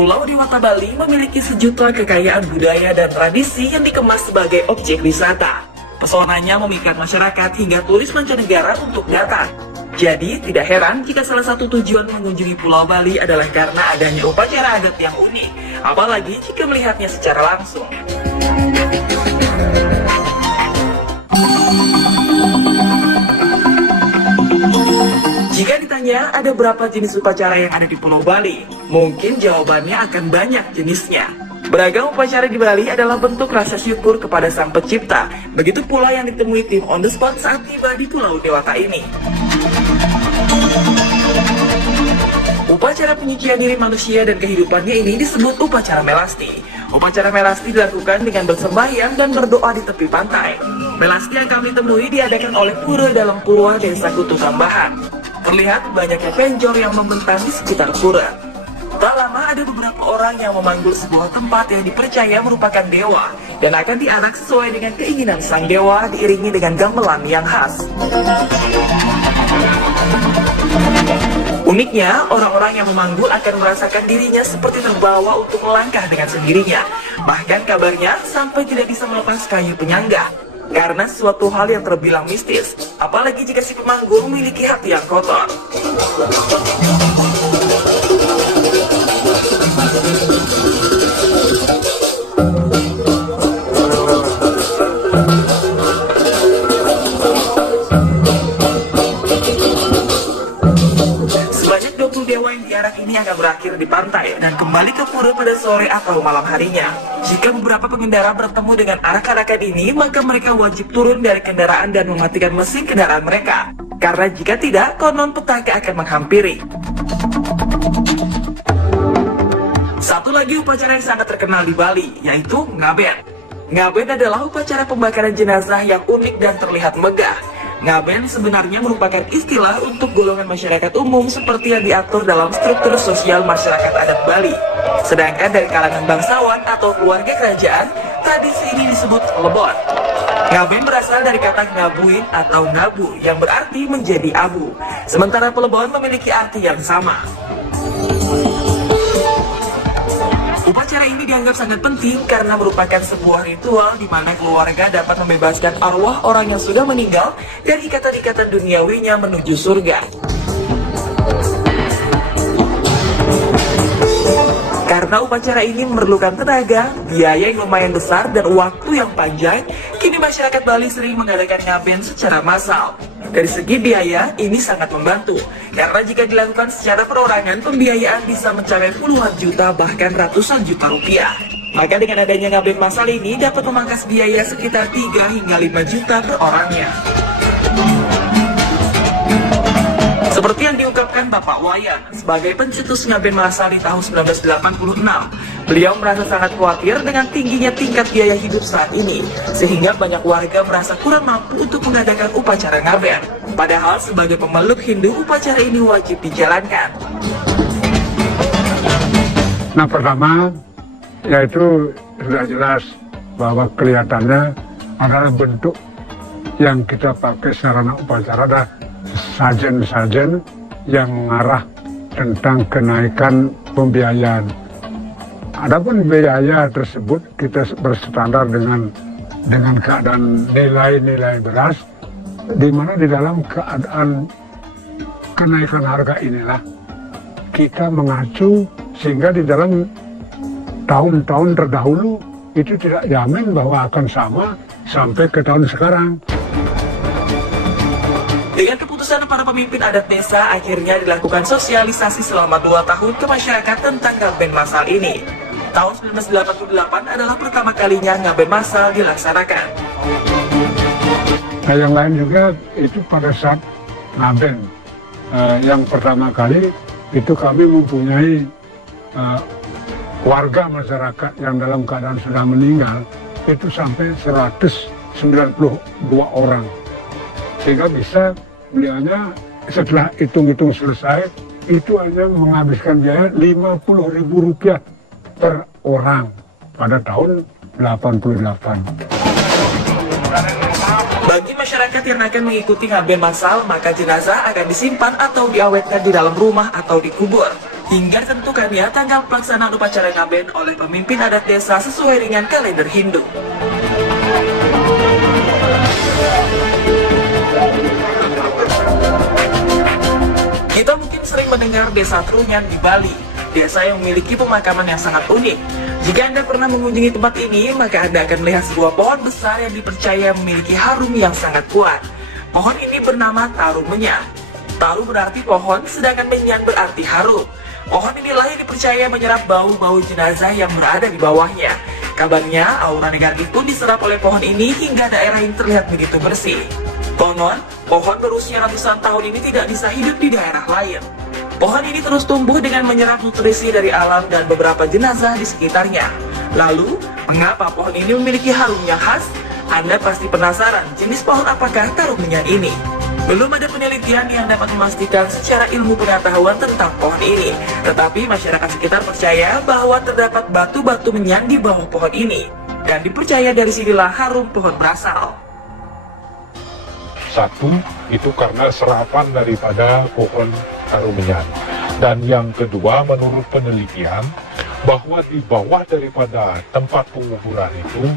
Pulau Dewata Bali memiliki sejuta kekayaan budaya dan tradisi yang dikemas sebagai objek wisata. Pesonanya memikat masyarakat hingga turis mancanegara untuk datang. Jadi, tidak heran jika salah satu tujuan mengunjungi Pulau Bali adalah karena adanya upacara adat yang unik, apalagi jika melihatnya secara langsung. Jika ditanya ada berapa jenis upacara yang ada di Pulau Bali, mungkin jawabannya akan banyak jenisnya. Beragam upacara di Bali adalah bentuk rasa syukur kepada Sang Pencipta. Begitu pula yang ditemui tim on the spot saat tiba di Pulau Dewata ini. Upacara penyucian diri manusia dan kehidupannya ini disebut upacara melasti. Upacara melasti dilakukan dengan bersembahyang dan berdoa di tepi pantai. Melasti yang kami temui diadakan oleh pura dalam pura Desa Kutu Tambahan. Terlihat banyaknya penjor yang membentang di sekitar pura. Tak lama ada beberapa orang yang memanggul sebuah tempat yang dipercaya merupakan dewa dan akan diarak sesuai dengan keinginan sang dewa diiringi dengan gamelan yang khas. Uniknya, orang-orang yang memanggul akan merasakan dirinya seperti terbawa untuk melangkah dengan sendirinya. Bahkan kabarnya sampai tidak bisa melepas kayu penyangga karena suatu hal yang terbilang mistis, apalagi jika si pemanggul memiliki hati yang kotor. Sebanyak 20 dewa yang diarak ini akan berakhir di pantai dan kembali ke pura pada sore atau malam harinya. Jika beberapa pengendara bertemu dengan arak-arakan ini, maka mereka wajib turun dari kendaraan dan mematikan mesin kendaraan mereka. Karena jika tidak, konon petaka akan menghampiri. Satu lagi upacara yang sangat terkenal di Bali, yaitu ngaben. Ngaben adalah upacara pembakaran jenazah yang unik dan terlihat megah. Ngaben sebenarnya merupakan istilah untuk golongan masyarakat umum seperti yang diatur dalam struktur sosial masyarakat adat Bali. Sedangkan dari kalangan bangsawan atau keluarga kerajaan, tradisi ini disebut lebon. Ngaben berasal dari kata ngabuin atau ngabu yang berarti menjadi abu. Sementara pelebon memiliki arti yang sama. Upacara ini dianggap sangat penting karena merupakan sebuah ritual di mana keluarga dapat membebaskan arwah orang yang sudah meninggal dari ikatan-ikatan duniawinya menuju surga. Karena upacara ini memerlukan tenaga, biaya yang lumayan besar, dan waktu yang panjang, kini masyarakat Bali sering mengadakan ngaben secara massal. Dari segi biaya, ini sangat membantu, karena jika dilakukan secara perorangan, pembiayaan bisa mencapai puluhan juta bahkan ratusan juta rupiah. Maka dengan adanya ngaben massal ini dapat memangkas biaya sekitar 3 hingga 5 juta per orangnya. Seperti yang diungkapkan Bapak Wayan sebagai pencetus ngaben massal di tahun 1986, beliau merasa sangat khawatir dengan tingginya tingkat biaya hidup saat ini, sehingga banyak warga merasa kurang mampu untuk mengadakan upacara ngaben. Padahal sebagai pemeluk Hindu, upacara ini wajib dijalankan. Nah, pertama, yaitu sudah jelas bahwa kelihatannya adalah bentuk yang kita pakai sarana upacara adalah sajen-sajen yang mengarah tentang kenaikan pembiayaan. Adapun biaya tersebut kita berstandar dengan keadaan nilai-nilai beras, di mana di dalam keadaan kenaikan harga inilah kita mengacu sehingga di dalam tahun-tahun terdahulu itu tidak jamin bahwa akan sama sampai ke tahun sekarang. Dengan keputusan para pemimpin adat desa, akhirnya dilakukan sosialisasi selama 2 tahun ke masyarakat tentang ngaben massal ini. Tahun 1988 adalah pertama kalinya ngaben massal dilaksanakan. Nah, yang lain juga itu pada saat ngaben yang pertama kali itu kami mempunyai warga masyarakat yang dalam keadaan sudah meninggal itu sampai 192 orang, sehingga bisa beliaunya setelah hitung-hitung selesai itu hanya menghabiskan biaya Rp50.000 per orang pada tahun 88. Bagi masyarakat yang akan mengikuti ngaben massal, maka jenazah akan disimpan atau diawetkan di dalam rumah atau dikubur. hingga ditentukannya tanggal pelaksanaan upacara ngaben oleh pemimpin adat desa sesuai dengan kalender Hindu. Kita mungkin sering mendengar desa Trunyan di Bali, desa yang memiliki pemakaman yang sangat unik. Jika Anda pernah mengunjungi tempat ini, maka Anda akan melihat sebuah pohon besar yang dipercaya memiliki harum yang sangat kuat. Pohon ini bernama Taru Menyan. Taru berarti pohon, sedangkan Menyan berarti harum. Pohon inilah yang dipercaya menyerap bau-bau jenazah yang berada di bawahnya. Kabarnya, aura negatif pun diserap oleh pohon ini hingga daerah yang terlihat begitu bersih. Konon, pohon berusia ratusan tahun ini tidak bisa hidup di daerah lain. Pohon ini terus tumbuh dengan menyerap nutrisi dari alam dan beberapa jenazah di sekitarnya. Lalu, mengapa pohon ini memiliki harum yang khas? Anda pasti penasaran jenis pohon apakah Taru Menyan ini. Belum ada penelitian yang dapat memastikan secara ilmu pengetahuan tentang pohon ini. Tetapi masyarakat sekitar percaya bahwa terdapat batu-batu menyan di bawah pohon ini. Dan dipercaya dari sinilah harum pohon berasal. Satu, itu karena serapan daripada pohon Taru Menyan. Dan yang kedua, menurut penelitian, bahwa di bawah daripada tempat penguburan itu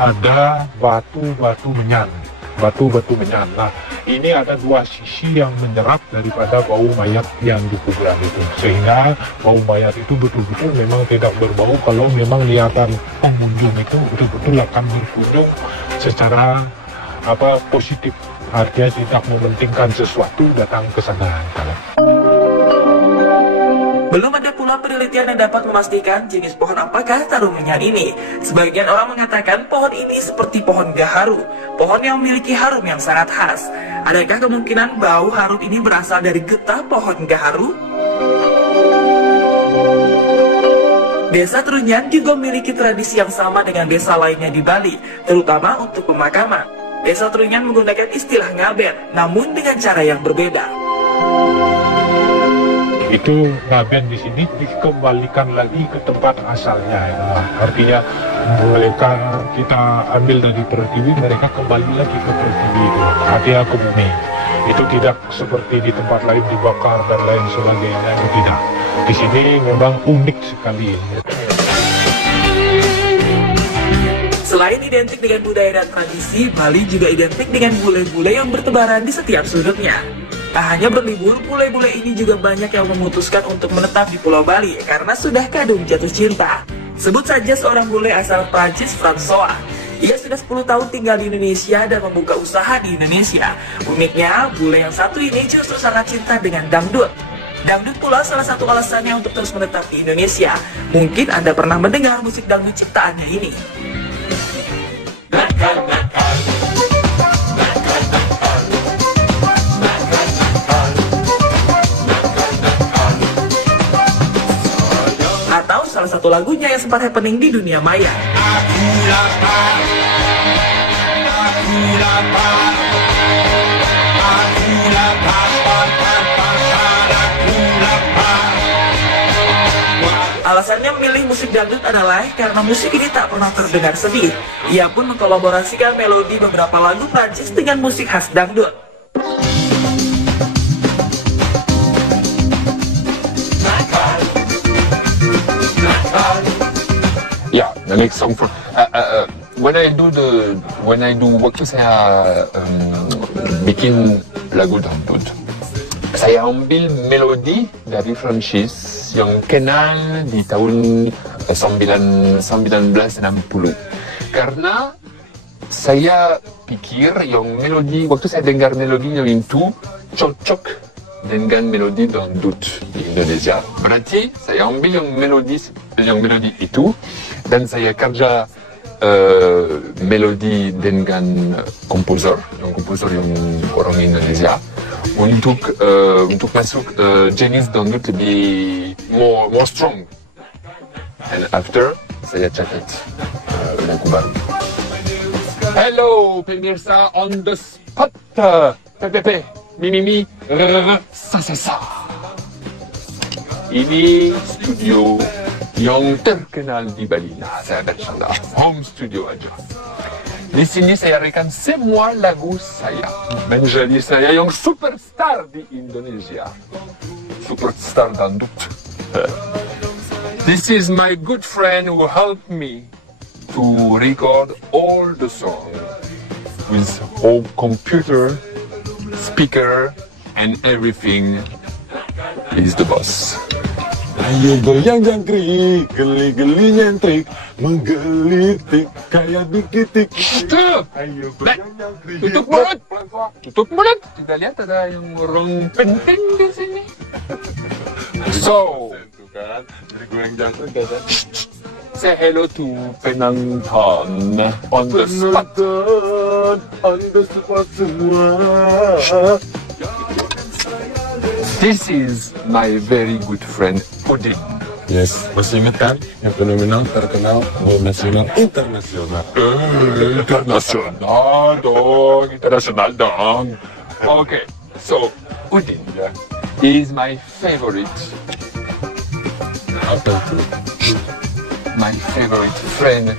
ada batu-batu menyan. Batu-batu menyan. Nah, ini ada dua sisi yang menyerap daripada bau mayat yang di kuburan itu. Sehingga bau mayat itu betul-betul memang tidak berbau kalau memang niatan pengunjung itu betul-betul akan berkunjung secara positif, artinya tidak mementingkan sesuatu datang ke sana. Belum ada pula penelitian yang dapat memastikan jenis pohon apakah Taru Menyan ini. Sebagian orang mengatakan pohon ini seperti pohon gaharu, pohon yang memiliki harum yang sangat khas. Adakah kemungkinan bau harum ini berasal dari getah pohon gaharu? Desa Trunyan juga memiliki tradisi yang sama dengan desa lainnya di Bali, terutama untuk pemakaman. Desa Trunyan menggunakan istilah ngaben, namun dengan cara yang berbeda. Itu ngaben di sini dikembalikan lagi ke tempat asalnya. Artinya mereka kita ambil dari Pertiwi, mereka kembali lagi ke Pertiwi itu. Artinya ke bumi. Itu tidak seperti di tempat lain dibakar dan lain sebagainya. Tidak. Di sini memang unik sekali. Selain identik dengan budaya dan tradisi, Bali juga identik dengan bule-bule yang bertebaran di setiap sudutnya. Tak hanya berlibur, bule-bule ini juga banyak yang memutuskan untuk menetap di Pulau Bali karena sudah kadung jatuh cinta. Sebut saja seorang bule asal Prancis, François. Ia sudah 10 tahun tinggal di Indonesia dan membuka usaha di Indonesia. Uniknya, bule yang satu ini justru sangat cinta dengan dangdut. Dangdut pula salah satu alasannya untuk terus menetap di Indonesia. Mungkin Anda pernah mendengar musik dangdut ciptaannya ini. Atau salah satu lagunya yang sempat happening di dunia maya. Aku lapar, aku lapar, aku lapar, aku lapar. Alasannya memilih musik dangdut adalah karena musik ini tak pernah terdengar sedih. Ia pun mengkolaborasikan melodi beberapa lagu Prancis dengan musik khas dangdut. Yeah, the next song for when I do waktu saya bikin lagu dangdut, saya ambil melodi dari Prancis yang kenal di tahun 1960 karena saya pikir yang melodi waktu saya dengar melodi yang itu cocok dengan melodi dangdut di Indonesia. Berarti saya ambil yang melodi itu dan saya kerja melodi dengan komposer yang orang Indonesia untuk masuk jenis dangdut lebih more strong. And after saya catat lagu baru. Hello pemirsa on the spot. PPP Mimimi sa. Ini studio yang terkenal di Bali. Nah, saya bercanda. Home studio aja. Di sini saya rekam semua lagu saya. Menjadi saya yang superstar di Indonesia. superstar dangdut. This is my good friend who helped me to record all the songs with home computer, speaker, and everything. He's the boss. Ayo goyang jangkrik, geli-geli nyentrik, menggelitik kayak bikitik. Stop! Ayo Baik, goyang jangkrik. tutup mulut! Tutup mulut! Kita lihat ada yang orang penting di sini. So, Itu kan, jadi goyang jangkrik kan. say hello to Penantan on the spot. Penonton, on the spot semua. This is my very good friend Udin. Yes, masih ingat kan? Yang fenomenal, terkenal, nasional, internasional. Internasional dong, internasional dong. Okay, so Udin is my favorite Apa itu? friend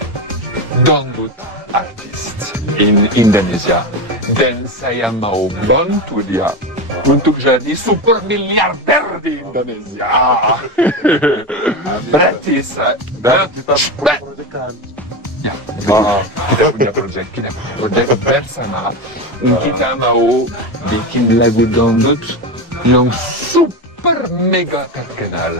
dangdut artist in Indonesia. Dan saya mau bantu dia untuk jadi super miliarder di Indonesia. Berarti Dan kita proyekan. ya, kita punya project bersama. Kita mau bikin lagu dangdut yang super mega terkenal,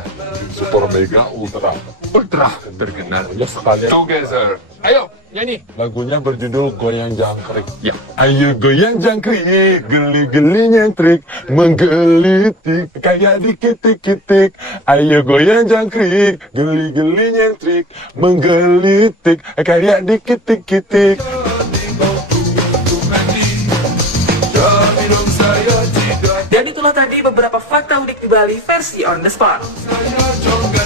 Super mega ultra. ultra terkenal. Ya sekalian. Together, ayo nyanyi. Lagunya berjudul Goyang Jangkrik. Ya. Ayo goyang jangkrik, geli-geli nyentrik, menggelitik kayak dikitik-kitik. Ayo goyang jangkrik, geli-geli nyentrik, menggelitik kayak dikitik-kitik. Dan itulah tadi beberapa fakta unik di Bali versi on the spot. Saya jongga